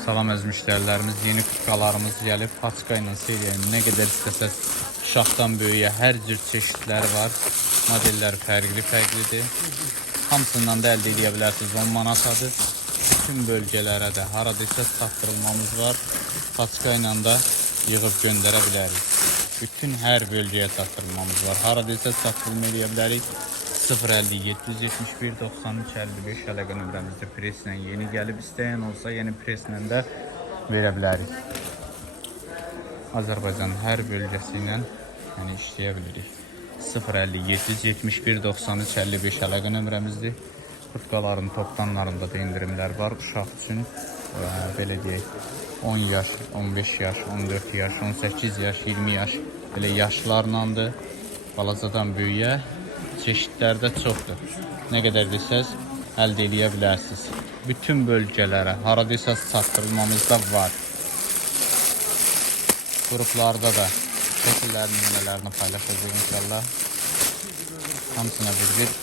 Salam əziz müştərilərimiz, yeni kutkalarımız gəlib. Paçka ilə seriyanın nə qədər istəsəz şaxdan böyüyə hər cür çeşidlər var. Modellər fərqli-fərqlidir. Hamısından da əldə edə bilərsiniz 10 manatadır. Bütün bölgələrə də haradaysa çatdırılmamız var. Paçka ilə də yığıb göndərə bilərik. Bütün hər bölgəyə çatdırılmamız var. Haradaysa çatdırılma edə bilərik. 050 771 93 55 əlaqə nömrəmizdə preslə yeni gəlib istəyən olsa yeni preslə də verə bilərik. Azərbaycanın hər bölgəsi ilə yəni işləyə bilirik. 050 771 93 55 əlaqə nömrəmizdir. Kurtkaların topdanlarında da indirimlər var uşaq üçün. Belə deyək 10 yaş, 15 yaş, 14 yaş, 18 yaş, 20 yaş belə yaşlarlandır. Balacadan böyüyə çeşidlərdə çoxdur. Nə qədər desəz əldə bilərsiniz. Bütün bölgələrə, haradaysa çatdırılmamız da var. Qruplarda da şəkillərin nümunələrini paylaşacağıq inşallah. Hamısına bir-bir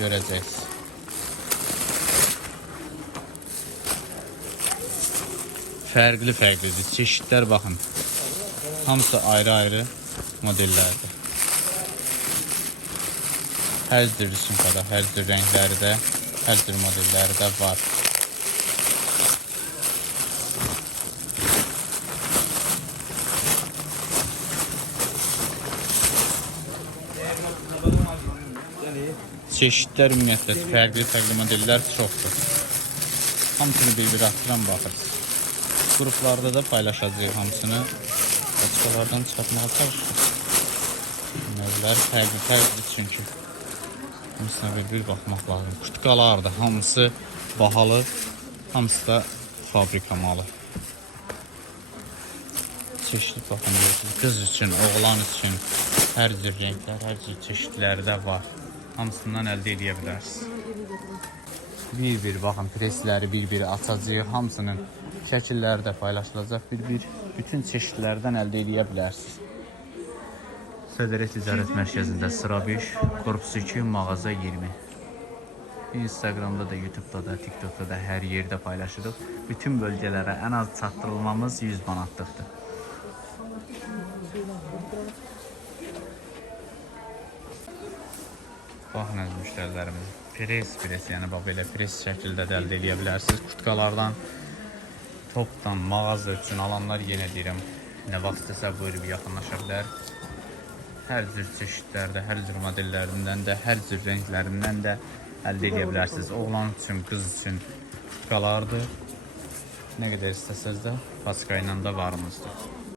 görəcəksiniz. Fərqli fərqlidir. Çeşidlər baxın. Hamısı ayrı-ayrı modellərdir. Hər cür rüsumkada, hər cür rəngləri də, hər cür modelləri var. Çeşidlər ümumiyyətlə fərqli-fərqli modellər çoxdur. Hamısını bir-bir atıram baxırsınız. Qruplarda da paylaşacağıq hamısını. Açıqlardan çıxartmağa çalışırıq. Növlər fərqli-fərqli çünki. Hamısına bir-bir baxmaq lazım. Kutkalar da hamısı bahalı, hamısı da fabrika malı. Çeşitli baxın. Qız üçün, oğlan üçün hər cür rənglər, hər cür çeşidləri də var. Hamısından əldə edə bilərsiniz. Bir-bir baxın presləri bir-bir açacağıq. Hamısının şəkilləri də paylaşılacaq bir-bir. Bütün çeşidlərdən əldə edə bilərsiniz. Federal Ticarət Mərkəzində sıra 5, korpus 2, mağaza 20. Instagramda da, YouTube'da da, TikTok'da da hər yerdə paylaşırıq. Bütün bölgələrə ən az çatdırılmamız 100 manatlıqdır. Baxın əziz müştərilərimiz, pres pres, yəni bax belə pres şəkildə də əldə edə bilərsiniz. Kurtkalardan, topdan, mağaza üçün alanlar yenə deyirəm, nə vaxt istəsə buyurub yaxınlaşa bilər. Hər cür çeşidlərdə, hər cür modellərindən də, hər cür rənglərindən də əldə edə bilərsiniz. Oğlan üçün, qız üçün kurtkalardır. Nə qədər istəsəz də paçka ilə də varımızdır.